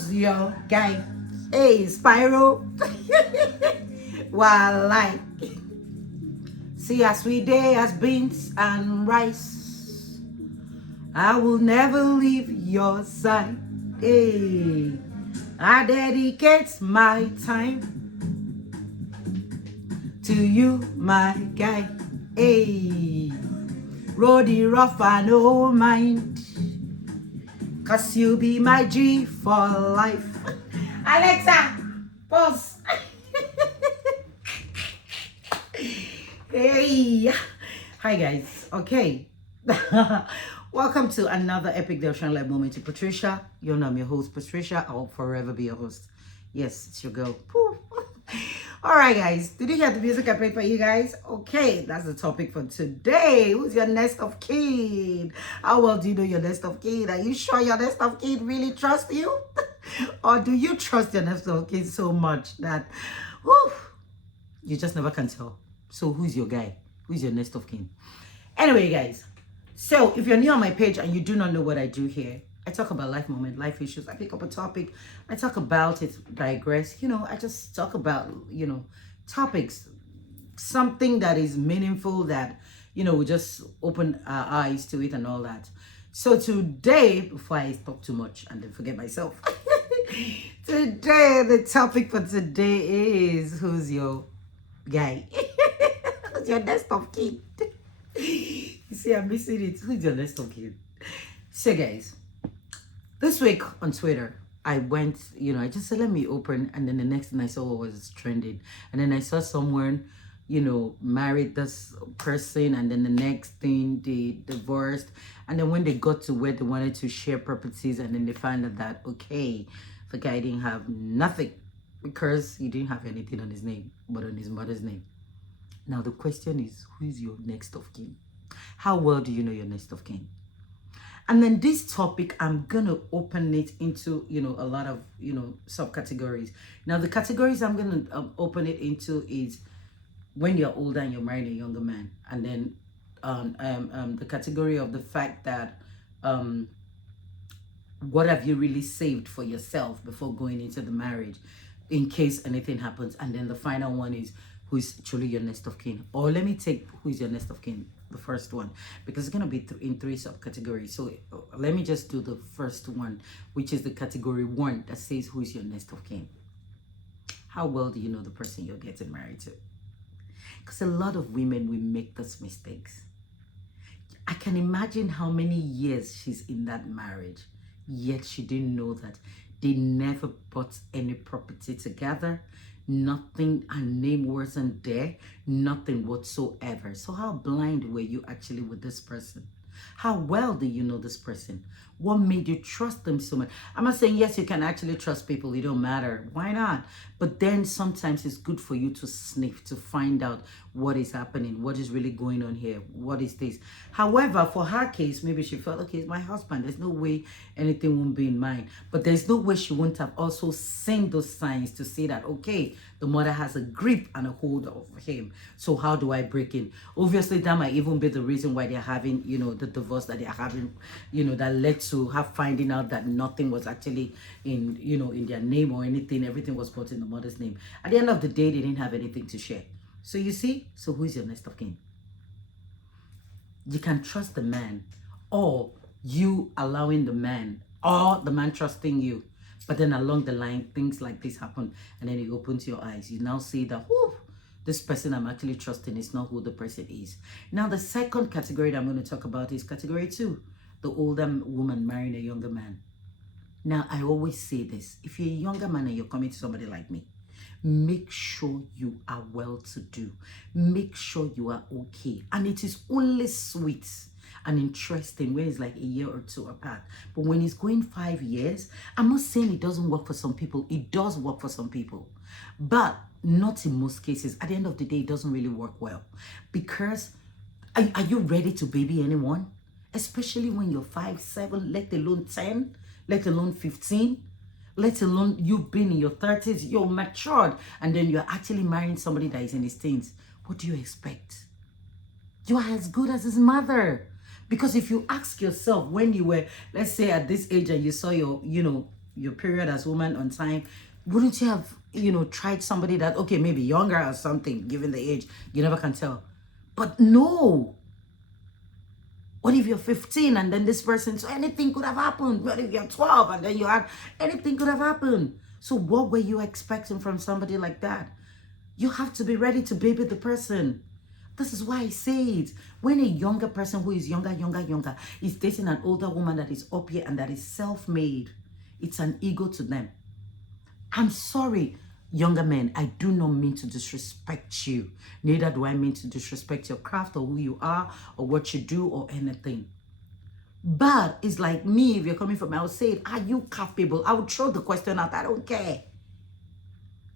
Who's your guy? Hey, Spyro. While like, see as we day as beans and rice, I will never leave your side. Hey, I dedicate my time to you, my guy. Hey, roadie rough I no mind, 'cause you be my G for life. Alexa, pause. Hey, hi guys. Okay, welcome to another epic devotion live moment to Patricia. You know I'm your host, Patricia. I'll forever be your host. Yes, it's your girl. All right, guys. Did you hear the music I played for you guys? Okay, that's the topic for today. Who's your nest of kin? How well do you know your nest of kin? Are you sure your nest of kin really trusts you? Or do you trust your nest of kin so much that whew, you just never can tell? So who's your guy? Who's your nest of kin? Anyway, guys. So if you're new on my page and you do not know what I do here, I talk about life moment, life issues. I pick up a topic, I talk about it, digress. I just talk about, topics, something that is meaningful that, we just open our eyes to it and all that. So today, before I talk too much and then forget myself, today, the topic for today is who's your guy? Who's your nest of kin? You see, I'm missing it. Who's your nest of kin? So, guys, this week on Twitter, I went, I just said, let me open. And then the next thing I saw was trending. And then I saw someone, married this person. And then the next thing, they divorced. And then when they got to where they wanted to share properties, and then they found out that, okay, the guy didn't have nothing because he didn't have anything on his name, but on his mother's name. Now, the question is, who is your next of kin? How well do you know your next of kin? And then this topic, I'm going to open it into, a lot of, subcategories. Now, the categories I'm going to open it into is when you're older and you're marrying a younger man. And then the category of the fact that what have you really saved for yourself before going into the marriage in case anything happens. And then the final one is who's truly your nest of kin. Or let me take who's your nest of kin, the first one, because it's going to be in three subcategories. So let me just do the first one, which is the category 1 that says who's your nest of kin. How well do you know the person you're getting married to? Because a lot of women, we make those mistakes. I can imagine how many years she's in that marriage, yet she didn't know that they never bought any property together. Nothing, her name wasn't there, nothing whatsoever. So how blind were you actually with this person? How well do you know this person? What made you trust them so much? I'm not saying yes, you can actually trust people, it don't matter. Why not? But then sometimes it's good for you to sniff, to find out what is happening, what is really going on here, what is this. However, for her case, maybe she felt, okay, it's my husband, there's no way anything won't be in mine. But there's no way she wouldn't have also seen those signs to see that, okay, the mother has a grip and a hold of him. So how do I break in? Obviously, that might even be the reason why they're having, the divorce that they're having, that led to her finding out that nothing was actually in, in their name or anything. Everything was put in the mother's name. At the end of the day, they didn't have anything to share. So you see, so who is your next of kin? You can trust the man, or you allowing the man, or the man trusting you. But then along the line, things like this happen, and then it opens your eyes. You now see that, whoo, this person I'm actually trusting is not who the person is. Now, the second category that I'm going to talk about is category 2, the older woman marrying a younger man. Now, I always say this. If you're a younger man and you're coming to somebody like me, make sure you are well-to-do. Make sure you are okay. And it is only sweet and interesting when it's like a year or two apart. But when it's going 5 years, I'm not saying it doesn't work for some people. It does work for some people. But not in most cases. At the end of the day, it doesn't really work well. Because are you ready to baby anyone? Especially when you're 5, 7, let alone 10, let alone 15. Let alone you've been in your 30s, you're matured, and then you're actually marrying somebody that is in his teens. What do you expect? You are as good as his mother. Because if you ask yourself when you were, let's say at this age, and you saw your, your period as woman on time, wouldn't you have, tried somebody that, okay, maybe younger or something, given the age, you never can tell. But no. What if you're 15 and then this person, so anything could have happened? What if you're 12 and then you had, anything could have happened? So what were you expecting from somebody like that? You have to be ready to baby the person. This is why I say it. When a younger person who is younger, is dating an older woman that is up here and that is self-made, it's an ego to them. I'm sorry, younger men, I do not mean to disrespect you. Neither do I mean to disrespect your craft or who you are or what you do or anything. But it's like me, if you're coming from, I would say, are you capable? I would throw the question out. I don't care.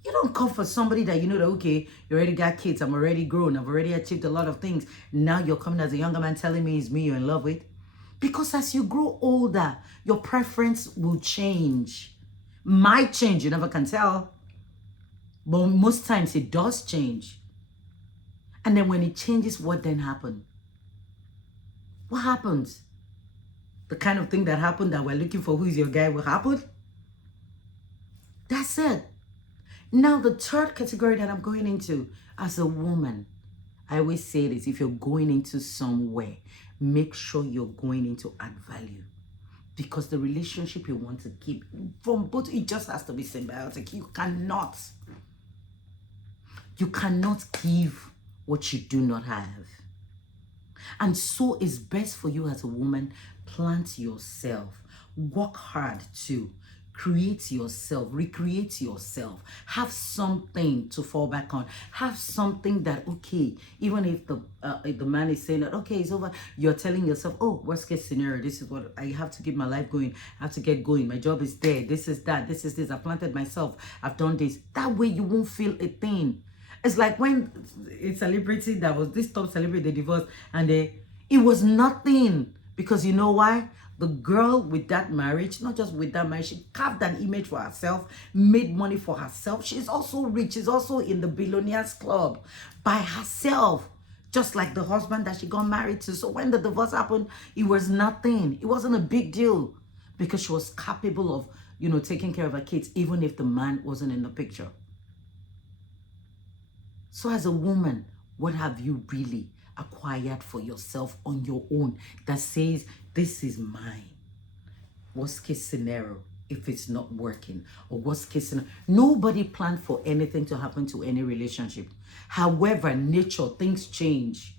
You don't come for somebody that you know that, okay, you already got kids, I'm already grown, I've already achieved a lot of things. Now you're coming as a younger man telling me it's me you're in love with. Because as you grow older, your preference will change. Might change, you never can tell. But most times it does change. And then when it changes, what then happens? What happens? The kind of thing that happened that we're looking for, who is your guy, will happen? That's it. Now, the third category that I'm going into, as a woman, I always say this, if you're going into somewhere, make sure you're going into add value. Because the relationship you want to keep, from both, it just has to be symbiotic. You cannot give what you do not have. And so it's best for you as a woman, plant yourself, work hard to create yourself, recreate yourself, have something to fall back on, have something that, okay, even if the man is saying that, okay, it's over, you're telling yourself, oh, worst case scenario, this is what I have to keep my life going, I have to get going, my job is there, this is that, this is this, I've planted myself, I've done this. That way you won't feel a thing. It's like when a celebrity that was this top celebrity, they divorced, and it was nothing. Because you know why? The girl with that marriage, not just with that marriage, she carved an image for herself, made money for herself. She's also rich. She's also in the billionaires club by herself, just like the husband that she got married to. So when the divorce happened, it was nothing. It wasn't a big deal because she was capable of, taking care of her kids, even if the man wasn't in the picture. So as a woman, what have you really acquired for yourself on your own that says, this is mine? Worst case scenario, if it's not working, or worst case scenario, nobody planned for anything to happen to any relationship. However, nature, things change.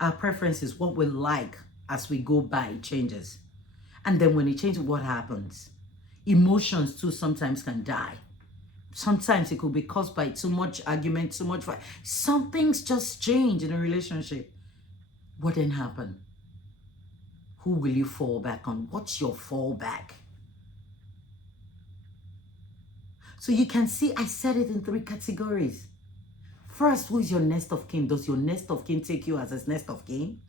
Our preferences, what we like as we go by, changes. And then when it changes, what happens? Emotions too sometimes can die. Sometimes it could be caused by too much argument, too much fight. Some things just change in a relationship. What then happen? Who will you fall back on? What's your fallback? So you can see I said it in 3 categories. First, who is your nest of kin? Does your nest of kin take you as a nest of kin?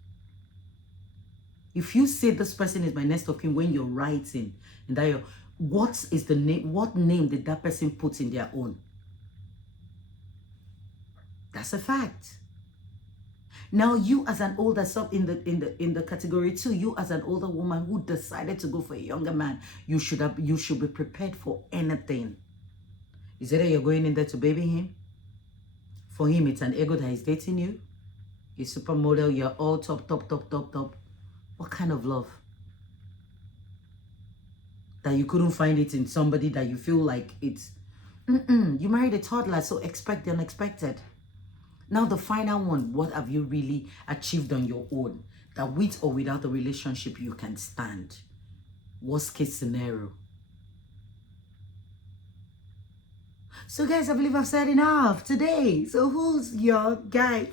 If you say this person is my nest of kin when you're writing, and that you're, what is the name? What name did that person put in their own? That's a fact. Now you as an older in the category 2, you as an older woman who decided to go for a younger man, you should be prepared for anything. Is it that you're going in there to baby him? For him, it's an ego that is dating you. You're supermodel, you're all top. What kind of love? That you couldn't find it in somebody that you feel like it's... You married a toddler, so expect the unexpected. Now the final one, what have you really achieved on your own? That with or without the relationship you can stand. Worst case scenario. So guys, I believe I've said enough today. So who's your guy?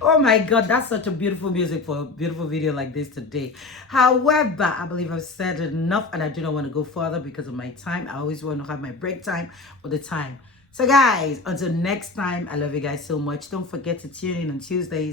Oh my God, that's such a beautiful music for a beautiful video like this today. However, I believe I've said enough and I do not want to go further because of my time. I always want to have my break time for the time. So guys, until next time, I love you guys so much. Don't forget to tune in on Tuesdays